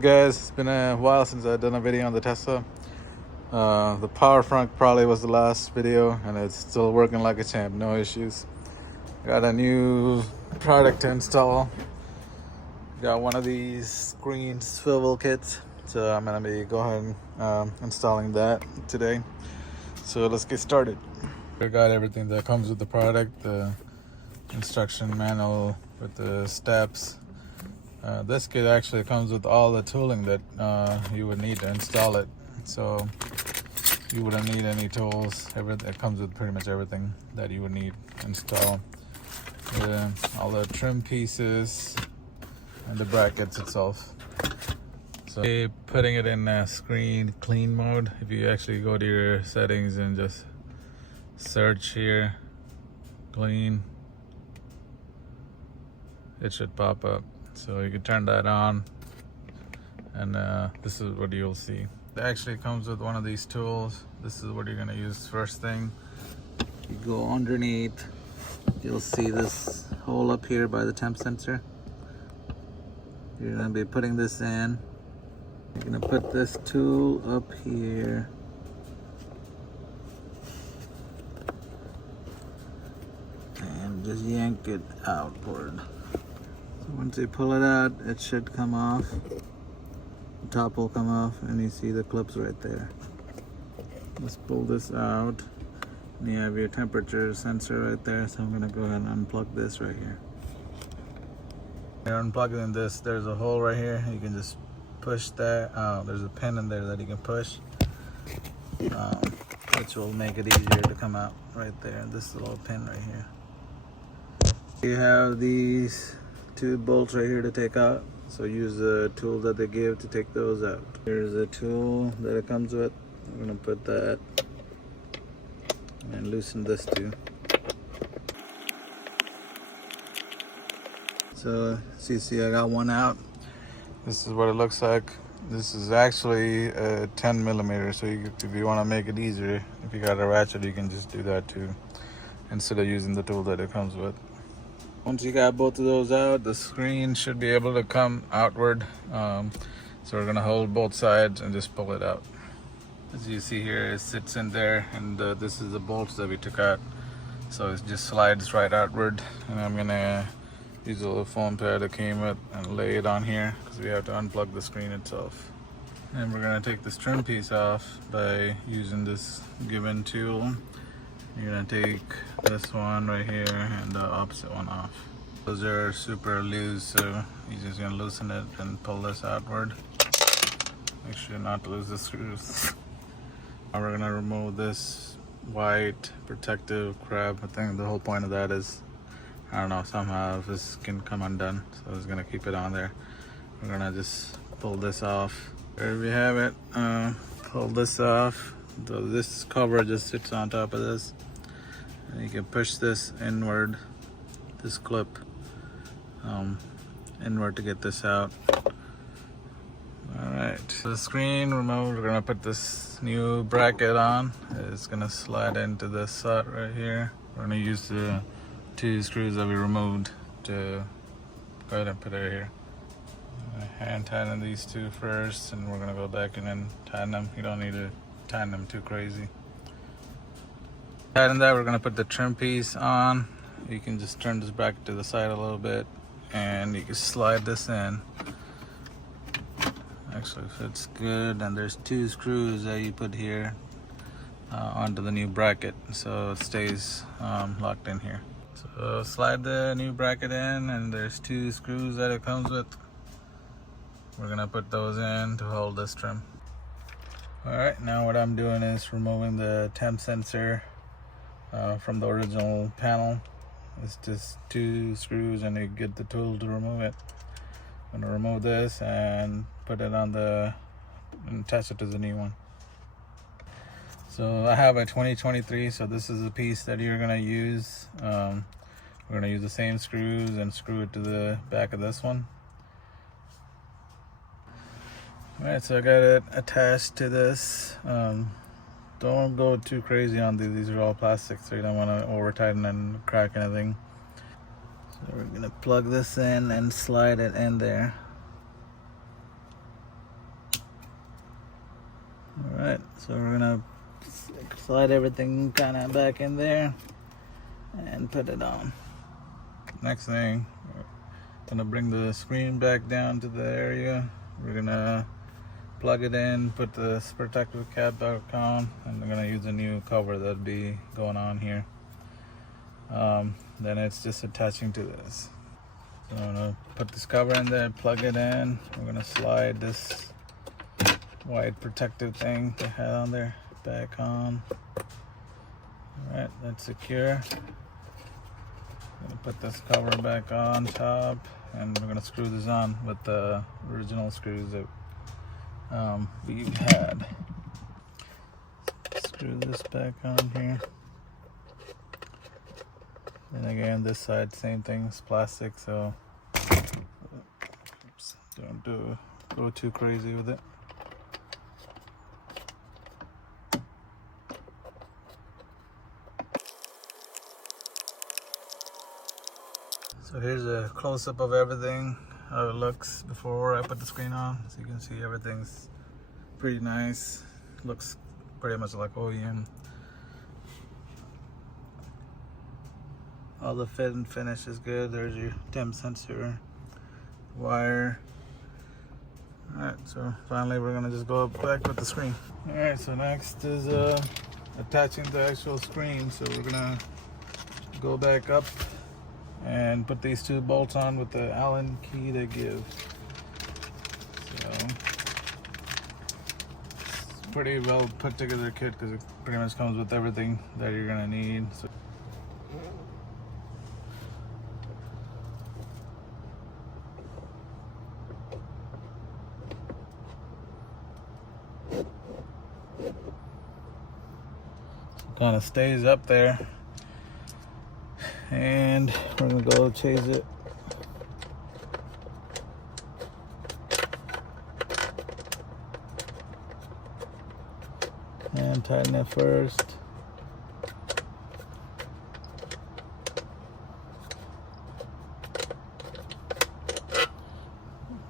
Guys, it's been a while since I've done a video on the Tesla. The power front probably was the last video, and it's still working like a champ, no issues. Got a new product to install. Got one of these screen swivel kits, so I'm gonna be going installing that today. So let's get started. I got everything that comes with the product, the instruction manual with the steps. This kit actually comes with all the tooling that you would need to install it, so you wouldn't need any tools. It comes with pretty much everything that you would need to install. All the trim pieces and the brackets itself. So putting it in screen clean mode, if you actually go to your settings and just search here, clean, it should pop up. So you can turn that on, and this is what you'll see. It actually comes with one of these tools. This is what you're gonna use first thing. You go underneath, you'll see this hole up here by the temp sensor. You're gonna be putting this in. You're gonna put this tool up here. And just yank it outward. Once you pull it out, it should come off. The top will come off, and you see the clips right there. Let's pull this out. And you have your temperature sensor right there, so I'm gonna go ahead and unplug this right here. You're unplugging this, there's a hole right here. You can just push that. There's a pin in there that you can push, which will make it easier to come out right there. This little pin right here. You have these two bolts right here to take out, so use the tool that they give to take those out. Here's a tool that it comes with. I'm gonna put that and loosen this too. So you see I got one out. This is what it looks like. This is actually 10 millimeters, so if you want to make it easier, if you got a ratchet, you can just do that too, instead of using the tool that it comes with. Once you got both of those out, the screen should be able to come outward. So we're gonna hold both sides and just pull it out. As you see here, it sits in there, and this is the bolts that we took out. So it just slides right outward, and I'm gonna use a little foam pad that came with and lay it on here, because we have to unplug the screen itself. And we're gonna take this trim piece off by using this given tool. You're gonna take this one right here and the opposite one off. Those are super loose, so you're just gonna loosen it and pull this outward. Make sure not to lose the screws. Now we're gonna remove this white protective crab. I think the whole point of that is, I don't know, somehow this can come undone, so it's gonna keep it on there. We're gonna just pull this off. There we have it. Pull this off. So this cover just sits on top of this. And you can push this inward, this clip inward to get this out. Alright, the screen removed. We're gonna put this new bracket on. It's gonna slide into this slot right here. We're gonna use the two screws that we removed to go ahead and put it here. Hand tighten these two first, and we're gonna go back and then tighten them. You don't need to tighten them too crazy. Tighten that, we're gonna put the trim piece on. You can just turn this bracket to the side a little bit, and you can slide this in. Actually fits good, and there's two screws that you put here onto the new bracket, so it stays locked in here. So slide the new bracket in, and there's two screws that it comes with. We're gonna put those in to hold this trim. Alright, now what I'm doing is removing the temp sensor from the original panel. It's just two screws, and you get the tool to remove it. I'm gonna remove this and put it on and attach it to the new one. So I have a 2023, so this is a piece that you're gonna use. We're gonna use the same screws and screw it to the back of this one. Alright, so I got it attached to this. Don't go too crazy on these. These are all plastic, so you don't want to over tighten and crack anything. So we're gonna plug this in and slide it in there. All right, so we're gonna slide everything kind of back in there and put it on. Next thing, we're gonna bring the screen back down to the area. We're gonna plug it in, put this protective cap back on, and I'm gonna use a new cover that'd be going on here. Then it's just attaching to this. So I'm gonna put this cover in there, plug it in. We're gonna slide this white protective thing they had on there back on. All right, that's secure. Gonna put this cover back on top, and we're gonna screw this on with the original screws that we had. Screw this back on here. And again, this side, same thing, it's plastic, so oops, don't go too crazy with it. So here's a close-up of everything, how it looks before I put the screen on. So you can see everything's pretty nice. Looks pretty much like OEM. All the fit and finish is good. There's your temp sensor, wire. Alright, so finally we're gonna just go back with the screen. Alright, so next is attaching the actual screen. So we're gonna go back up and put these two bolts on with the Allen key they give. So it's pretty well put together kit because it pretty much comes with everything that you're gonna need. So kind of stays up there, and we're gonna go chase it. And tighten it first.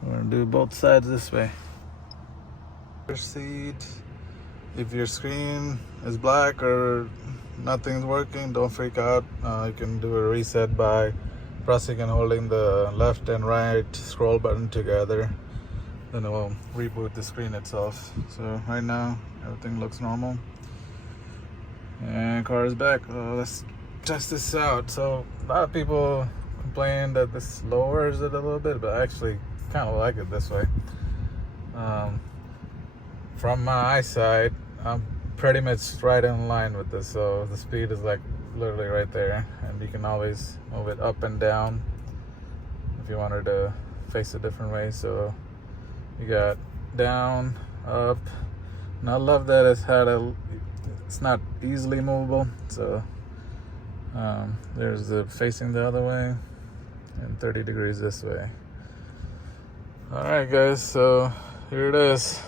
We're gonna do both sides this way. Proceed. If your screen is black or nothing's working, don't freak out. You can do a reset by pressing and holding the left and right scroll button together. Then it will reboot the screen itself. So right now, everything looks normal. And car is back. Let's test this out. So a lot of people complain that this lowers it a little bit, but I actually kind of like it this way. From my eyesight, I'm pretty much right in line with this, so the speed is like literally right there, and you can always move it up and down if you wanted to face a different way. So you got down, up, and I love that it's not easily movable. So there's the facing the other way and 30 degrees this way. All right, guys, so here it is.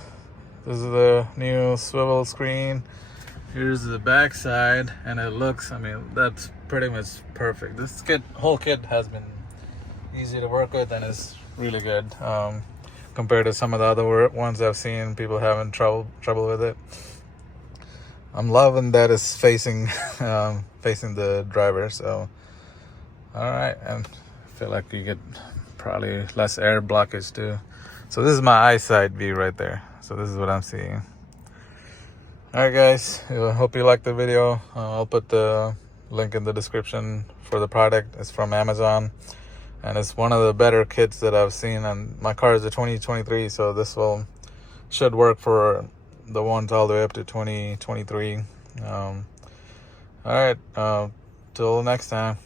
This is the new swivel screen. Here's the back side, and it looks, I mean, that's pretty much perfect. This whole kit has been easy to work with, and it's really good compared to some of the other ones I've seen people having trouble with it. I'm loving that it's facing facing the driver. So all right, and I feel like you get probably less air blockage too. So this is my eyesight view right there. So this is what I'm seeing. All right, guys, I hope you liked the video. I'll put the link in the description for the product. It's from Amazon, and it's one of the better kits that I've seen. And my car is a 2023, so this should work for the ones all the way up to 2023. All right, till next time.